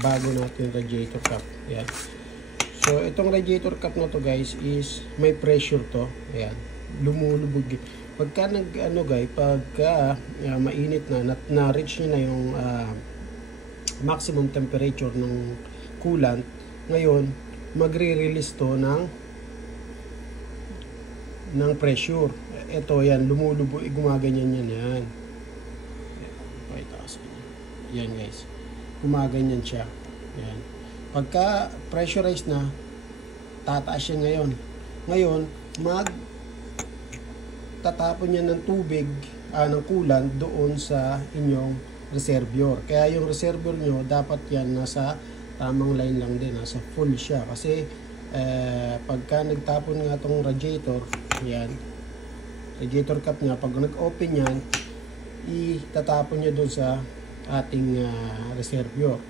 bago natin radiator cap. Ayan. So, itong radiator cap na to guys is may pressure to. Ayan. Lumulubog. Pagka pagka mainit na-reach nyo na yung maximum temperature ng coolant, ngayon, magre-release to ng pressure. Ito, yan, lumulubog, gumaganyan yan. Yan. Yan guys. Gumaganyan siya. Yan. Pagka pressurized na, tataas siya ngayon. Ngayon, tatapon niya ng tubig, ng coolant doon sa inyong reservoir. Kaya yung reservoir nyo, dapat yan nasa tamang line lang din. Nasa full siya. Kasi, pagka nagtapon nga itong radiator, yan, radiator cap niya, pag nag-open yan, itatapon niya doon sa ating reservoir.